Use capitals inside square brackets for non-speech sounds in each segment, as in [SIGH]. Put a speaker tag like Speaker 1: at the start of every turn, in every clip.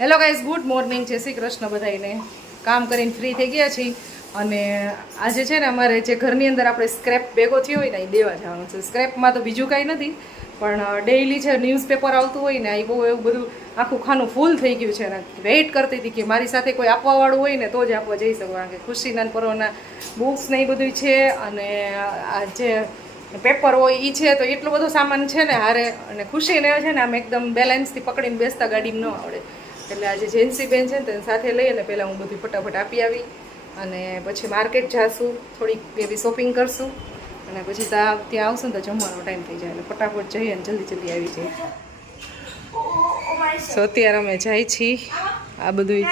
Speaker 1: Hello guys good morning જય શ્રી કૃષ્ણ બધાઈને કામ કરીને ફ્રી થઈ ગયા છીએ. અને આજે છે ને અમારે જે ઘરની અંદર આપણે સ્ક્રેપ ભેગો થયો હોય ને, એ દેવા જવાનું છે. સ્ક્રેપમાં તો બીજું કાંઈ નથી, પણ ડેઈલી છે ન્યૂઝપેપર આવતું હોય ને, એ બહુ એવું બધું આખું ખાનું ફૂલ થઈ ગયું છે. અને વેઇટ કરતી હતી કે મારી સાથે કોઈ આપવાવાળું હોય ને, તો જ આપવા જઈ શકું. કારણ કે ખુશીના પર્વના બુક્સ ને એ બધું છે. અને આ જે પેપર હોય એ છે. તો એટલો બધો સામાન છે ને હારે. અને ખુશીને છે ને આમ એકદમ બેલેન્સથી પકડીને બેસતા ગાડીમાં ન આવડે. એટલે આજે જેન્સી બેન છે ને તેને સાથે લઈ અને પહેલાં હું બધું ફટાફટ આપી આવી અને પછી માર્કેટ જાશું થોડીક એવી શોપિંગ કરશું અને પછી ત્યાં ત્યાં આવશું ને તો જમવાનો ટાઈમ થઈ જાય એટલે ફટાફટ જઈએ અને જલ્દી જલ્દી આવી જઈએ. સો અત્યારે અમે જાય છીએ. આ બધું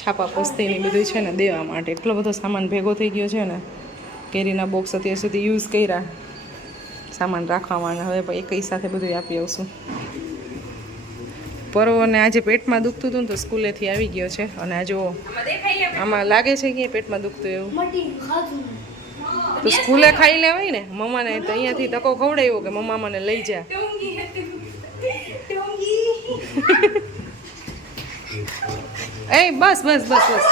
Speaker 1: છાપા પોસ્તીની બધું છે ને દેવા માટે. એટલો બધો સામાન ભેગો થઈ ગયો છે ને કેરીના બોક્સ અત્યાર સુધી યુઝ કર્યા. સામાન રાખવામાં અને હવે એકઈ સાથે બધું આપી આવશું. પરોને આજે પેટમાં દુખતું હતું ને તો સ્કૂલેથી આવી ગયો છે. અને આ જો આમાં લાગે છે કે પેટમાં દુખતું એવું. તો સ્કૂલે ખાઈ લેવાય ને, મમ્માને તો અહીંયાથી તકો ખવડાવ્યો કે મમ્મા મને લઈ જા. એ, બસ બસ બસ બસ.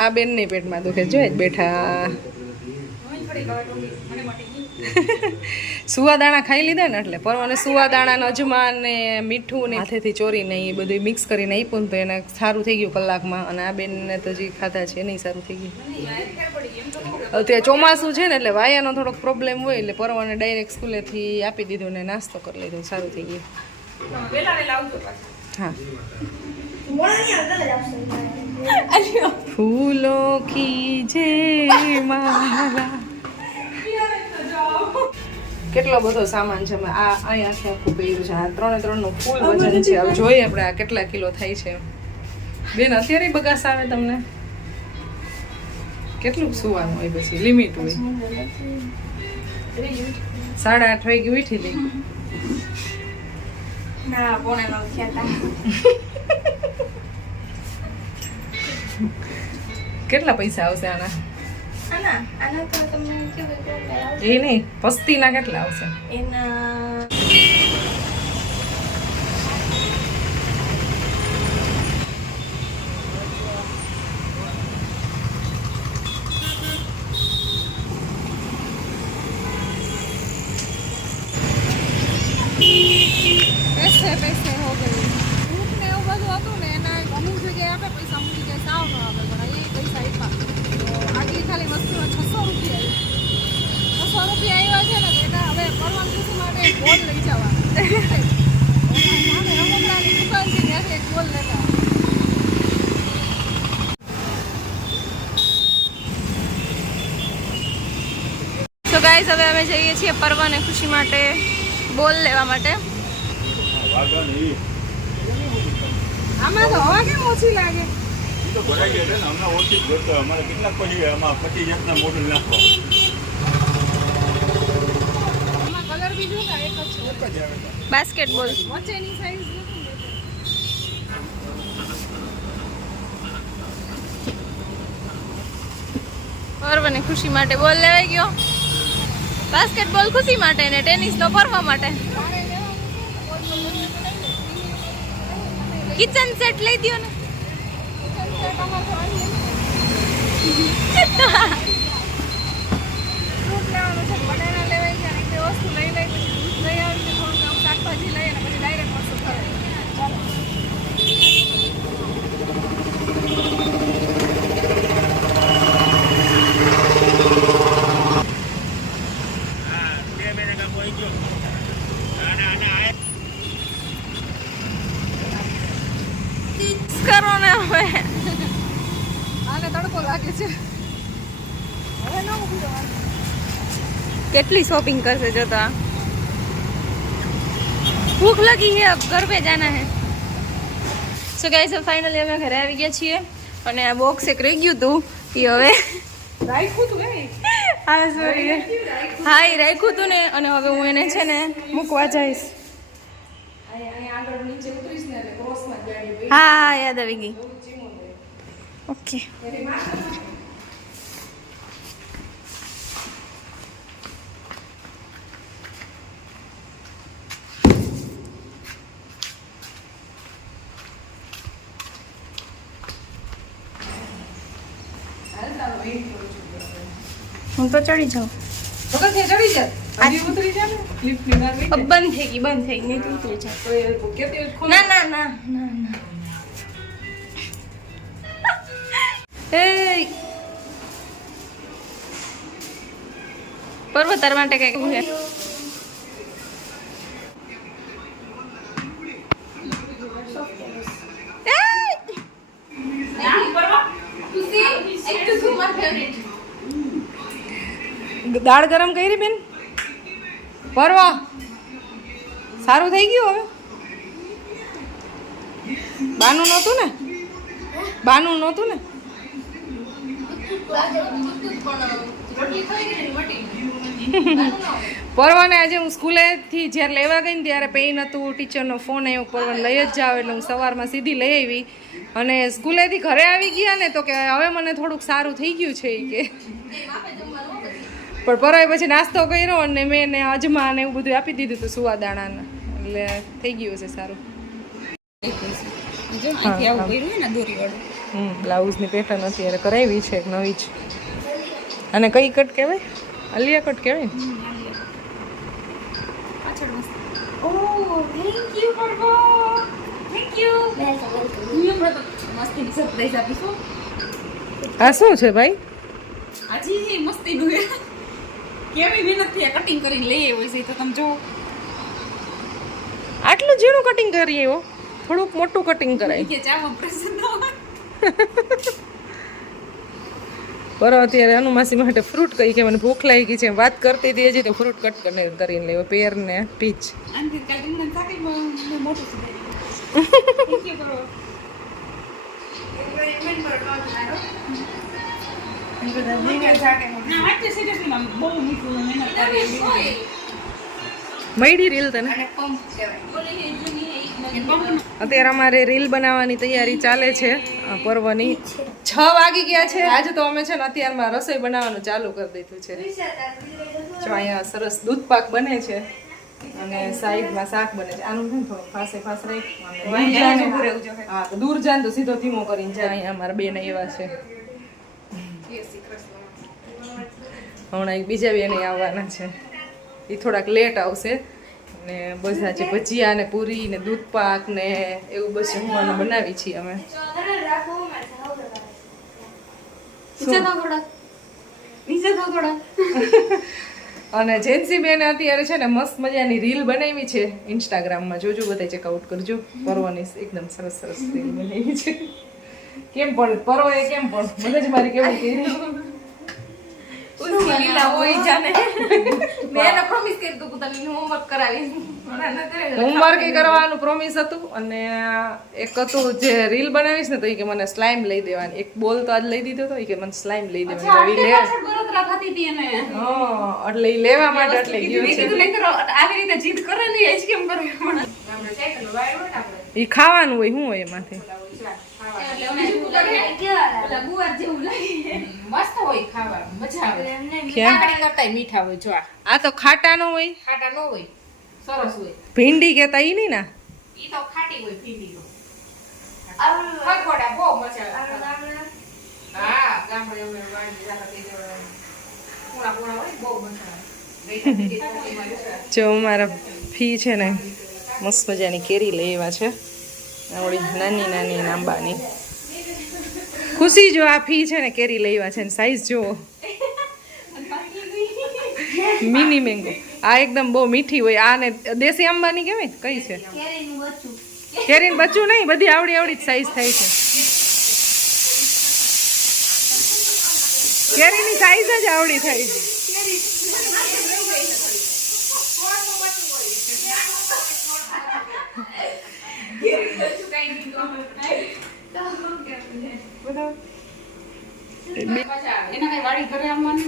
Speaker 1: આ બેનની પેટમાં દુખે જો જ બેઠા. [LAUGHS] સુવાદાણા ખાઈ લીધા ને એટલે પરવાને સુવાદાણા અજમાન ને મીઠું ને હાથેથી ચોરીને એ બધું મિક્સ કરીને આપ્યું તો એને સારું થઈ ગયું કલાકમાં. અને આ બેનને તો જે ખાધા છે નહીં સારું થઈ ગયું. અત્યારે ચોમાસું છે ને એટલે વાયાનો થોડોક પ્રોબ્લેમ હોય એટલે પરવાને ડાયરેક્ટ સ્કૂલેથી આપી દીધું ને નાસ્તો કરી લીધો, સારું થઈ ગયું. હા. ફૂલો કી જે માલા કેટલો બધો સામાન છે આ અહીંયા આખે આખું પહેર્યું છે. આ ત્રણે ત્રણનું ફૂલ વજન છે. હવે જોઈએ આપણે આ કેટલા કિલો થાય છે. બેન અત્યારે બગાસ આવે તમને? કેટલું સુવાનું હોય પછી? લિમિટ હોય. સાડા આઠ વાગે ઉઠી
Speaker 2: થયા
Speaker 1: કેટલા પૈસા આવશે આના? એ નહીં પસ્તીના કેટલા આવશે?
Speaker 2: એના
Speaker 3: પૈસે પૈસે હો ગઈ ફ્રૂટ ને એવું બધું હતું ને એના અમુક જગ્યાએ આપે પૈસા અમુક જગ્યાએ સાવ ન આપે પણ એ પૈસા આપ્યા તો આટલી ખાલી વસ્તુના છસો રૂપિયા આવી છસો રૂપિયા આવ્યા છે ને તો એના હવે પરવાન ખુશી માટે એક બોલ લઈ જવા દુકાન છે ત્યાંથી એક બોલ લેતા
Speaker 2: તો ગાઈઝ હવે અમે જઈએ છીએ પરવાને ખુશી માટે બોલ લેવા માટે.
Speaker 3: આમાં તો હવા કેમ ઓછી લાગે?
Speaker 4: તો ભરાઈ ગયા છે ને હમણાં ઓછી જ અમારે કેટલાક પછી આમાં પચીસ જાતના મોડલ નાખવા
Speaker 3: આમાં કલર બીજું
Speaker 2: બાસ્કેટબોલ. પરવાને ખુશી માટે બોલ લેવાઈ ગયો. બાસ્કેટબોલ ખુશી માટે ને ટેનિસ નો પરવા માટે. કિચન સેટ લઈ દ્યો ને.
Speaker 3: ફ્રૂટ લેવાનું છે બનાના ગયા એક વસ્તુ લઈ લઈ આવી છે થોડુંક આમ શાકભાજી લઈ અને પછી ડાયરેક્ટ વસ્તુ ખરીદી ચાલો
Speaker 2: કરો ને હવે.
Speaker 3: આને તડકો લાગે છે. હવે ન ઊભી રહેવાનું.
Speaker 2: કેટલી શોપિંગ કરશે જો તો ભૂખ લગી હે અબ ઘર પે જાના હે. સો ગાઈસ ફાઇનલી અમે ઘરે આવી ગયા છીએ અને આ બોક્સ એક રહી ગયું હતું. એ હવે હા સોરી હા એ રાખ્યું હતું ને અને હવે હું એને છે ને મૂકવા જઈશ. હા યાદ આવી ગઈ. ઓકે
Speaker 5: હું તો ચડી જાઉં. બંધ થઈ ગઈ બંધ થઈ ગઈ ઉતરી
Speaker 1: ખોલ.
Speaker 5: ના ના ના ના ના. [LAUGHS] એ પર્વત તાર માટે કંઈક છે
Speaker 1: દાળ ગરમ કરી બેન. પરવા સારું થઈ ગયું હવે. બાનું નહોતું ને? બાનું નહોતું ને? પરવાને આજે હું સ્કૂલેથી જ્યારે લેવા ગઈ ને ત્યારે પેઇન હતું ટીચરનો ફોન આવ્યો પરવાને લઈ જ જાવ એટલે હું સવારમાં સીધી લઈ આવી. અને સ્કૂલેથી ઘરે આવી ગયા ને તો કે હવે મને થોડુંક સારું થઈ ગયું છે કે. પણ પરાય પછી નાસ્તો કર્યો અને મેં એને અજમા ને એવું બધું આપી દીધું હતું સુવા દાણાને એટલે થઈ ગયું છે સારું. બ્લાઉઝની પેટર્ન અત્યારે કરાવી છે નવી જ. અને કઈ કટ કહેવાય? અલિયા કટ કહેવાય
Speaker 2: મસ્ત.
Speaker 1: આ શું છે ભાઈ?
Speaker 2: છે કેવી મહેનતથી કટિંગ કરીને લઈ આવ્યો છે તો તમે જો
Speaker 1: આટલું ઝીણું કટિંગ કરી એવો થોડુંક મોટું કટિંગ કરાય.
Speaker 2: કે પ્રસન્ન
Speaker 1: અત્યારે અનુમાસી માટે ફ્રૂટ કઈ કે મને ભૂખ લાગી ગઈ છે. વાત કરતી હતી હજી તો ફ્રૂટ કટ કરીને કરીને લેવો પેર ને પીચ
Speaker 2: મોટું [LAUGHS] સુધારી થેન્ક યુ કરો ના વાંચે seriously માં બહુ મીઠું મહેનત કરી
Speaker 1: મયડી રીલ તને અત્યારે અમારે રીલ બનાવવાની તૈયારી ચાલે છે પર્વની. છ વાગી ગયા છે આજે તો અમે છે ને અત્યારમાં રસોઈ બનાવવાનું ચાલુ કરી દીધું છે. જો અહીંયા સરસ દૂધ પાક બને છે અને સાઈડમાં શાક બને છે. આનું શું થોડું ફાસે ફાસ રાખ દૂર જાય તો સીધો ધીમો કરીને જાય. અહીંયા અમારા બેન એવા છે. હમણાં એક બીજા બેન આવવાના છે. એ થોડાક લેટ આવશે. ને બધા જે ભજીયા ને પૂરી ને દૂધ પાક ને એવું બધું જમવાનું બનાવી છીએ અમે. અને જેન્સી બેન અત્યારે છે ને મસ્ત મજાની રીલ બનાવી છે ઇન્સ્ટાગ્રામમાં જોજો બધા ચેકઆઉટ કરજો. પર્વની એકદમ સરસ સરસ રીલ બનાવી છે. કેમ પણ પરો એ કેમ પણ? મગજ મારી કેવું રીલ બનાવીશ કે મને સ્લાઇમ લઈ દેવાની. એક બોલ તો આજ લઈ દીધો તો એ મને સ્લાઇમ લઈ દેવાની. લે. એટલે લેવા માટે
Speaker 2: એ
Speaker 1: ખાવાનું હોય શું હોય એમાંથી?
Speaker 2: ઓલા ગુવાર જેવું લાગે.
Speaker 6: મસ્ત હોય ખાવાનું મજા આવે.
Speaker 1: ક્યાં
Speaker 6: કાકડી કરતાંય મીઠા હોય જો આ.
Speaker 1: તો હોય.
Speaker 6: ખાટા ન હોય સરસ હોય.
Speaker 1: ભીંડી કેતા ઈ નહીં ના?
Speaker 6: ઈ તો ખાટી હોય ભીંડી બહુ મજા હા ગામડે બહુ મજા.
Speaker 1: જો મારા ફી છે ને મસ્ત મજાની કેરી લેવા છે. આવડી નાની નાની આંબાની. ખુશી જો આ ફી છે ને કેરી લેવા છે ને સાઈઝ જુઓ. મિની મેંગો આ એકદમ બહુ મીઠી હોય. આ ને દેશી આંબાની કેવાય? કઈ છે? કેરીનું બચ્ચું નહીં, બધી આવડી આવડી જ સાઈઝ થાય છે. કેરીની સાઈઝ જ આવડી થાય છે.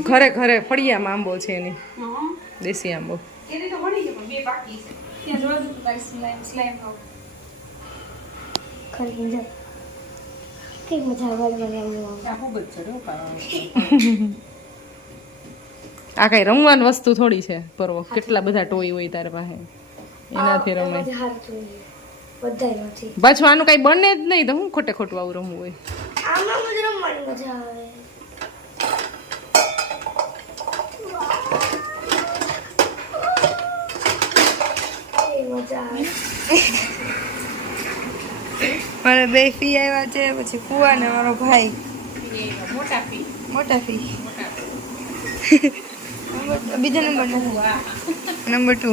Speaker 2: ઘરે
Speaker 1: ઘરે ફળિયામાં આંબો છે એની. દેશી આંબો.
Speaker 2: આ
Speaker 1: કઈ રમવાની વસ્તુ થોડી છે, પર્વ. કેટલા બધા ટોય હોય તારે પાસે? એનાથી રમાય.
Speaker 7: બચવાનું નથી
Speaker 1: કાંઈ બને જ નહીં તો હું ખોટે ખોટું આવું રમવું હોય?
Speaker 5: મારે બે ફી આવ્યા છે પછી કુવા ને મારો ભાઈ.
Speaker 6: મોટા ફી.
Speaker 5: મોટા ફી. બીજા નંબર નંબર ટુ.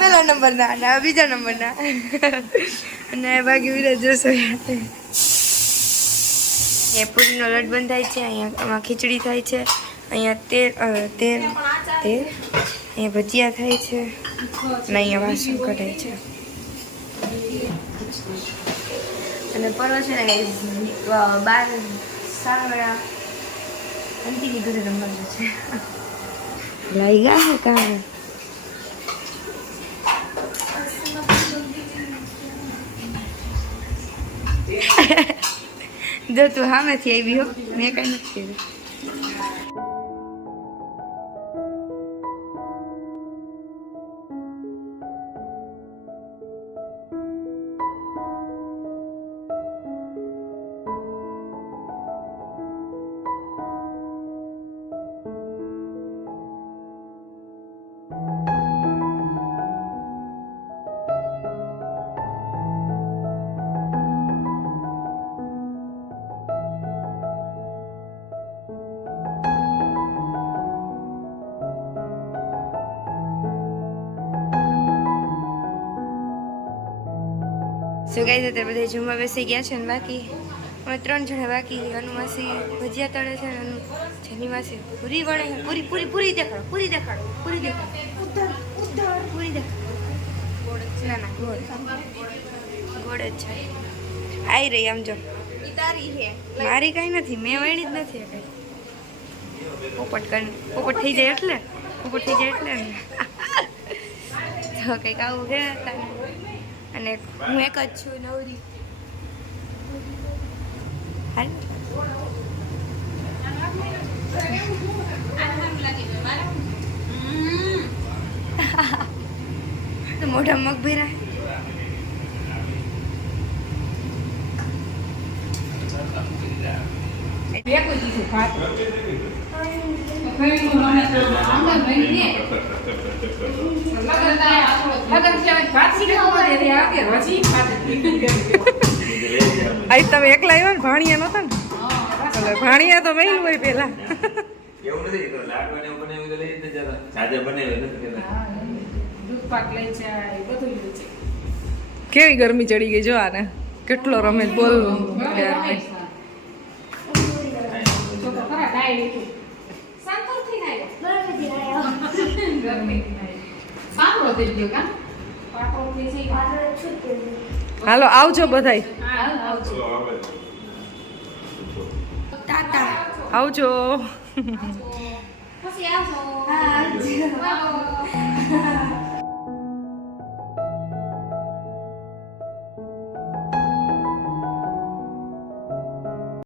Speaker 5: પેલા નંબર ના અને બીજા નંબર ના અને બાકી બીજા જોશો. એ પૂરીનો લડ બંધાય છે, અહીંયા આમાં ખીચડી થાય છે, અહીંયા તેલ તેલ તેલ, અહીંયા ભજીયા થાય છે, અને અહીંયા વાસણ કઢાય છે. અને પરવા છે ને બાર સારા અંતિની ઘરે રમવાનું છે. લાઈ ગયા કામ? [LAUGHS] જો તું સામેથી આવી હો મેં કઈ નથી કીધું. સો ગાઈઝ અત્યારે બધા જમવા બેસી ગયા છે ને બાકી અમે ત્રણ જણા બાકી. અનુમાસી ભજીયા તળે છે અને જેની માસી પૂરી વળે પૂરી પૂરી પૂરી દેખાડો પૂરી દેખાડો પૂરી દેખાડો. પૂરી દેખાડો. ના ના ગોળ ગોળ જ છે. આવી રહી આમ જો. મારી કઈ નથી, મેં વણી જ નથી કઈ. પોપટ કરી, પોપટ થઈ જાય એટલે? પોપટ થઈ જાય એટલે? [LAUGHS] તો કંઈક આવું છે અને હું એક જ છું નવરી. મોઢા મગ ભેરા
Speaker 6: ભેગું દીધું
Speaker 1: આજ તમે એકલા આવ્યા ને ભાણિયા નહોતા ને? એટલે ભાણિયા તો મેલું હોય પેલા.
Speaker 3: એવું નથી તો લાડવા ને એવું તો લઈ જ જતા સાજા બનાવ્યું નથી
Speaker 6: દૂધ પાક લઈ જાય બધું લઈ જાય.
Speaker 1: કેવી ગરમી ચડી ગઈ જો આને? કેટલો રમે છે, બોલ
Speaker 6: જો તો ખરા ડાય લીધું સંતોષ થઈ નાયો
Speaker 7: બરાબરથી આવ્યો
Speaker 6: થઈ ગયો કા થઈ
Speaker 1: હાલો આવજો. બધાય
Speaker 7: આવજો.
Speaker 6: આવજો.